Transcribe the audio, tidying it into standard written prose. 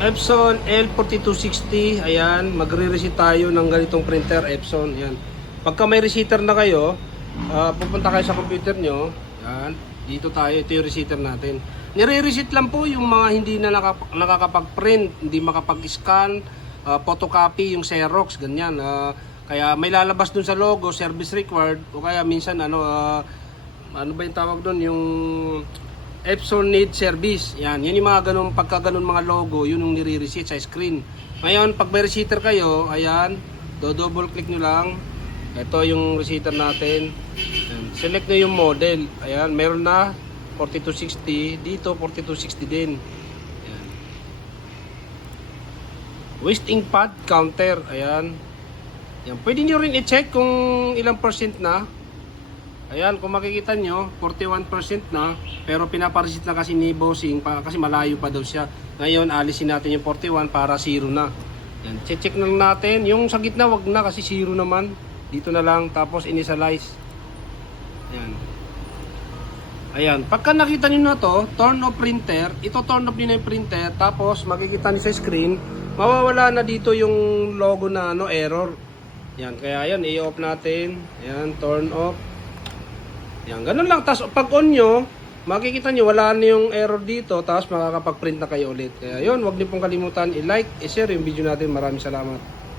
Epson L4260, ayan, magre-reset tayo ng ganitong printer, Epson, ayan. Pagka may receiver na kayo, pupunta kayo sa computer nyo, ayan, dito tayo, ito yung receiver natin. Nire-reset lang po yung mga hindi na nakakapag-print, hindi makapag-scan, photocopy, yung Xerox, ganyan. Kaya may lalabas dun sa logo, service required, o kaya minsan, ano ba yung tawag dun, yung Epson need service. Yan, yan yung mga ganun, pagka ganun mga logo, yun yung nire-reset sa screen. Ngayon, pag may receiver kayo, ayan, double click nyo lang. Ito yung receiver natin. Ayan, select nyo yung model. Ayan, meron na 4260, dito 4260 din. Ayan. Waste ink pad counter. Ayan. Ayan, pwede nyo rin i-check kung ilang percent na. Ayan, kung makikita nyo, 41% na, pero pinapareset na kasi ni Bossing kasi malayo pa daw siya. Ngayon, alisin natin yung 41 para 0 na. Ayan, check lang natin. Yung sa gitna, wag na kasi 0 naman. Dito na lang, tapos initialize. Ayan. Ayan, pagka nakita nyo na to, turn off printer, ito turn off nyo na yung printer, tapos makikita nyo sa screen, mawawala na dito yung logo na error. Ayan, kaya ayan, i-off natin. Ayan, turn off. Yan, ganun lang. Tapos pag on nyo, makikita nyo wala na yung error dito. Tapos makakapag-print na kayo ulit. Kaya yun, huwag niyo pong kalimutan i-like, i-share yung video natin. Maraming salamat.